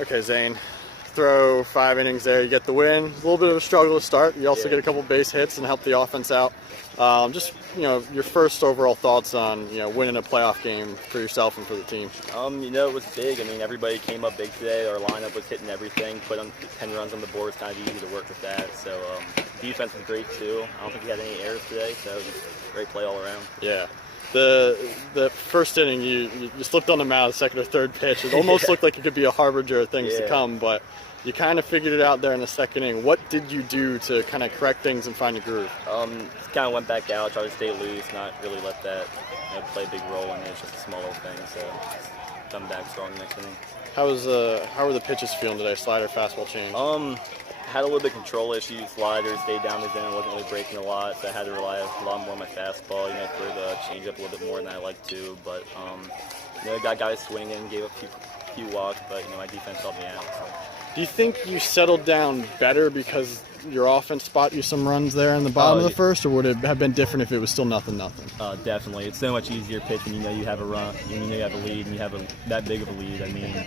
Okay, Zane, throw 5 innings there, you get the win. A little bit of a struggle to start. You also get a couple base hits and help the offense out. Just, your first overall thoughts on, winning a playoff game for yourself and for the team. It was big. I mean, everybody came up big today. Our lineup was hitting everything. Put on 10 runs on the board. It's kind of easy to work with that. So defense was great too. I don't think we had any errors today, so it was great play all around. Yeah. The first inning, you slipped on the mound, second or third pitch. It almost looked like it could be a harbinger of things to come, but you kind of figured it out there in the second inning. What did you do to kind of correct things and find a groove? Kind of went back out, tried to stay loose, not really let that play a big role in it. It's just a small little thing, so come back strong next inning. How were the pitches feeling today? Slider, fastball change? Had a little bit of control issues. Sliders stayed down the zone, wasn't really breaking a lot, so I had to rely a lot more on my fastball. Throw the change up a little bit more than I like to, but got guys swinging, gave up a few walks, but my defense helped me out. So. Do you think you settled down better because your offense spot you some runs there in the bottom of the first, or would it have been different if it was still nothing? Definitely. It's so much easier pitch when you have a run, and you have a lead, and you have that big of a lead. I mean,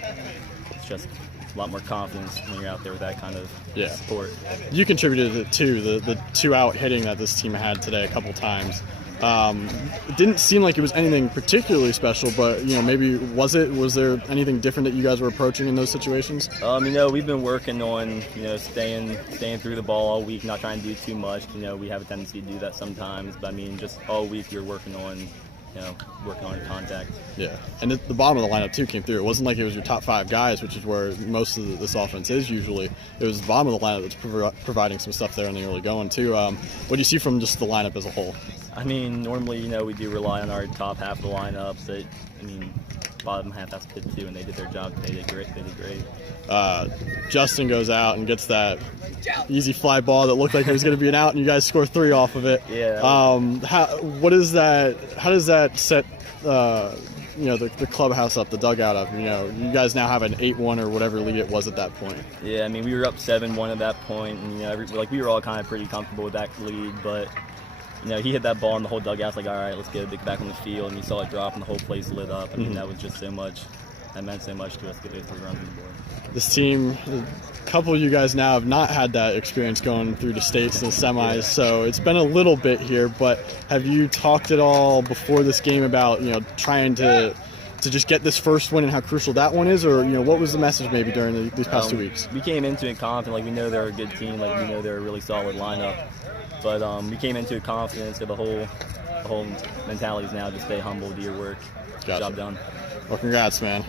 it's just a lot more confidence when you're out there with that kind of support. You contributed it too, the 2-out hitting that this team had today a couple times. It didn't seem like it was anything particularly special, but maybe was there anything different that you guys were approaching in those situations? We've been working on staying through the ball all week, not trying to do too much. We have a tendency to do that sometimes, but just all week you're working on contact. Yeah, and the bottom of the lineup too came through. It wasn't like it was your top 5 guys, which is where most of this offense is usually. It was the bottom of the lineup that's providing some stuff there in the early going too. What do you see from just the lineup as a whole? Normally, we do rely on our top half of the lineup, but bottom half has to hit too, and they did their job. They did great. Justin goes out and gets that easy fly ball that looked like it was going to be an out, and you guys score 3 off of it. Yeah. How does that set the clubhouse up, the dugout up? You guys now have an 8-1 or whatever lead it was at that point. Yeah, we were up 7-1 at that point, and we were all kind of pretty comfortable with that lead, but. He hit that ball and the whole dugout's like, all right, let's get it back on the field. And you saw it drop and the whole place lit up. That was just so much. That meant so much to us to get those runs on the board. This team, a couple of you guys now have not had that experience going through the states and the semis, so it's been a little bit here. But have you talked at all before this game about trying to just get this first win and how crucial that one is, or what was the message maybe during these past 2 weeks? We came into it confident, we know they're a good team, we know they're a really solid lineup. But we came into it confident, so the whole mentality is now to stay humble, do your work, Gotcha. Job done. Well, congrats, man.